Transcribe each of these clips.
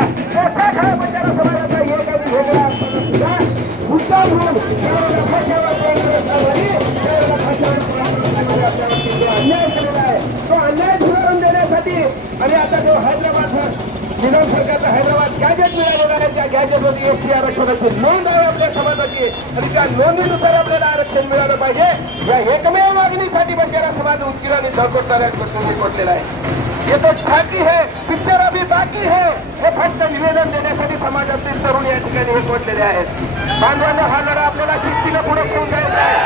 मोठा खरा बंजारा समाजाचा एक आणि वेगळा असताना सुद्धा मुद्दा म्हणून त्यावेळेला फाशावर त्यावेळेला फाशावर अन्याय केलेला आहे. तो अन्याय धुळवून देण्यासाठी आणि आता जो हैदराबाद निजाम सरकारचा हैदराबाद गॅजेट मिळालेला आहे, त्या गॅजेटमध्ये एसटी आरक्षणाची नोंद आहे आपल्या समाजाची आणि त्या नोंदीनुसार आपल्याला आरक्षण मिळालं पाहिजे. या एकमेव मागणीसाठी बंजारा समाज उचकिलाने धडपडणाऱ्यांकडून एकवटलेला आहे. ये तो झाकी है, पिक्चर अभी बाकी है. हे फक्त निवेदन देण्यासाठी समाजातील तरुण या ठिकाणी एकवटलेले आहेत. बांधवांना हा लढा आपल्याला शिस्तीने पुढे घेऊन जायचा आहे.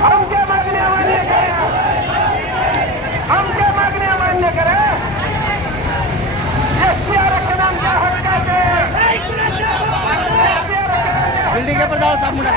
आमच्या मागण्या मान्य करा. आमच्या मागण्या मान्य करा. एसटी आरक्षण आमच्या हक्काचे. बिल्डिंग पर जाओ, सामने